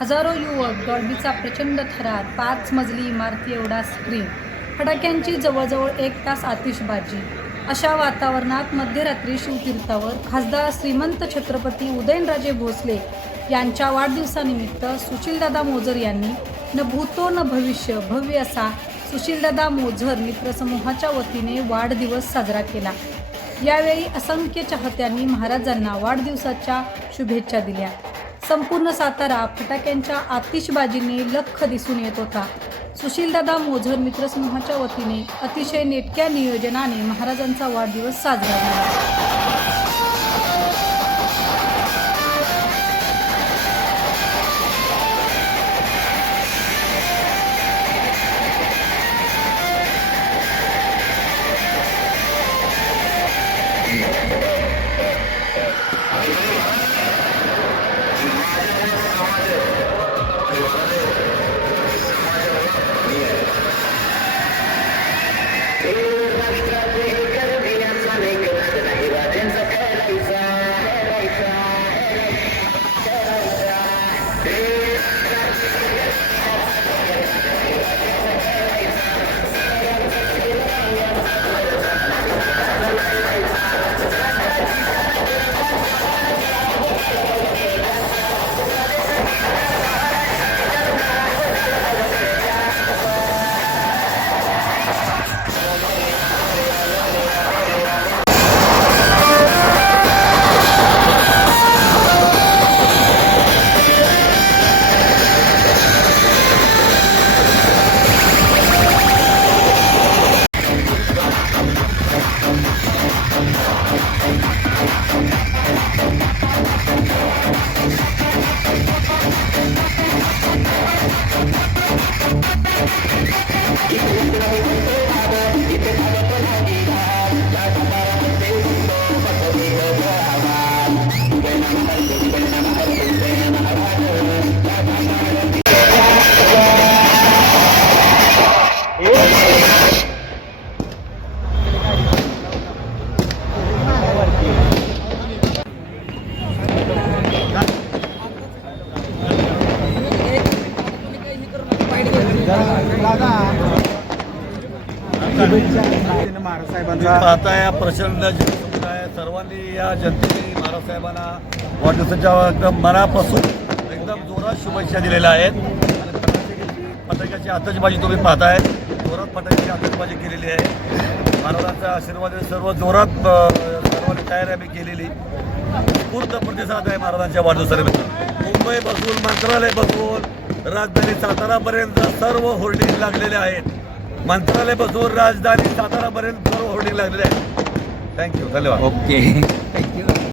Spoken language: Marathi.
हजारो युवक डॉल्बीचा प्रचंड थरार पाच मजली इमारती एवढा स्क्रीन फटाक्यांची जवळजवळ एक तास आतिषबाजी. अशा वातावरणात मध्यरात्री शिवतीर्थावर खासदार श्रीमंत छत्रपती उदयनराजे भोसले यांच्या वाढदिवसानिमित्त सुशीलदादा मोजर यांनी न भूतो न भविष्य भव्य असा सुशीलदादा मोझर मित्रसमूहाच्या वतीने वाढदिवस साजरा केला. यावेळी असंख्य चाहत्यांनी महाराजांना वाढदिवसाच्या शुभेच्छा दिल्या. संपूर्ण सातारा फटाक्यांच्या आतिषबाजीने लख दिसून येत होता सुशीलदादा मोझर मित्रसमूहाच्या वतीने अतिशय नेटक्या नियोजनाने महाराजांचा वाढदिवस साजरा झाला Yeah. पाहता या प्रचंड जनसमुदाय सर्वांनी या जनतेने महाराजसाहेबांना वाढदिवसाच्या एकदम मनापासून एकदम जोरात शुभेच्छा दिलेल्या आहेत. आणि फटाक्याची आतषबाजी तुम्ही पाहताय जोरात फटाक्याची आतषबाजी केलेली आहे. महाराजांचा आशीर्वाद सर्व जोरात सर्वांनी तयारी आम्ही केलेली. पूर्ण प्रतिसाद आहे महाराजांच्या वाढदिवसानिमित्त. मुंबई बसून मंत्रालय बसून राजधानी सातारापर्यंत सर्व होर्डिंग लागलेले आहेत. मंत्रालय बसून राजधानी सातारापर्यंत सर्व होर्डिंग लागलेले आहेत. थँक्यू धन्यवाद. ओके